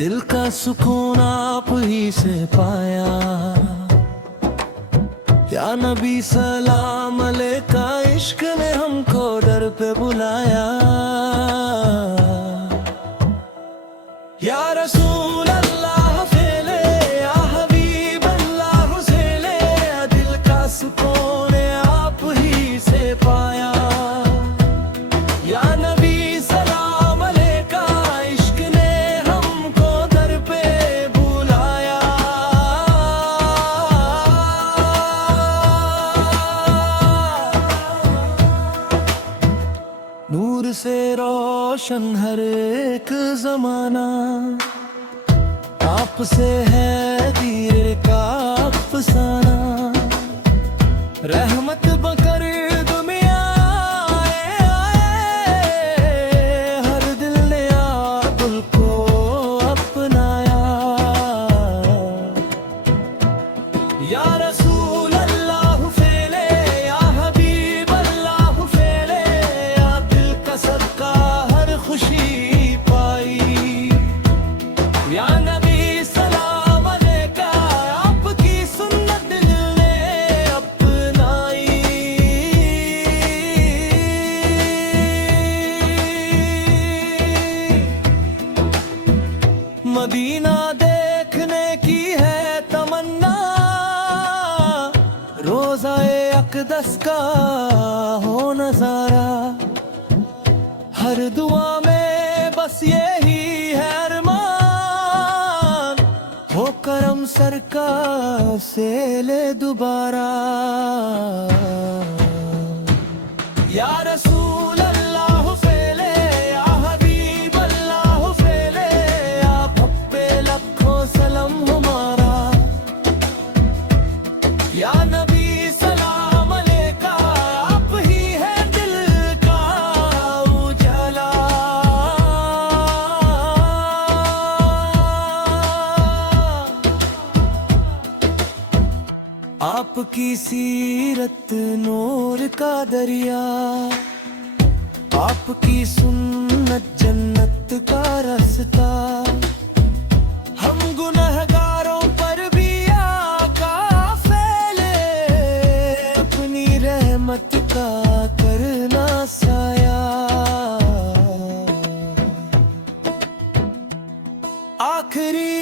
दिल का सुकून आप ही से पाया। या नबी सलाम अलैका, इश्क ने हमको दर पे बुलाया। या रसूल अल्लाह फेले, या हबीब अल्लाह हुसैले, दिल का सुकून आप ही से पाया। या नबी सलाम अलैका, इश्क ने हमको दर पे बुलाया। नूर से रोशन हर एक जमाना, आपसे है दीर का अफसाना। रहमत बकर दुनिया आए, हर दिल ने आकुल को अपनाया। या रसूल अल्लाह फेले, या हबीब अल्लाह फेले, आप दिल का सदका हर खुशी पाई। या नबी सलाम अलैका, आपकी सुन्नत दिल ने अपनाई। मदीना देखने की है तमन्ना, रोज़ाए अक़दस का हो नजारा। हर दुआ में बस यही है अरमान, हो करम सरकार से ले दोबारा। या रसूल अल्लाह फेले, या हबीब अल्लाह फेले, आप पे लखों सलाम हमारा। या नबी सलाम अलैका, आप ही है दिल का उजाला। आपकी सीरत नूर का दरिया, आपकी सुन्नत जन्नत का रास्ता। हम गुनहगारों पर भी आका फैले, अपनी रहमत का करना साया। आखिरी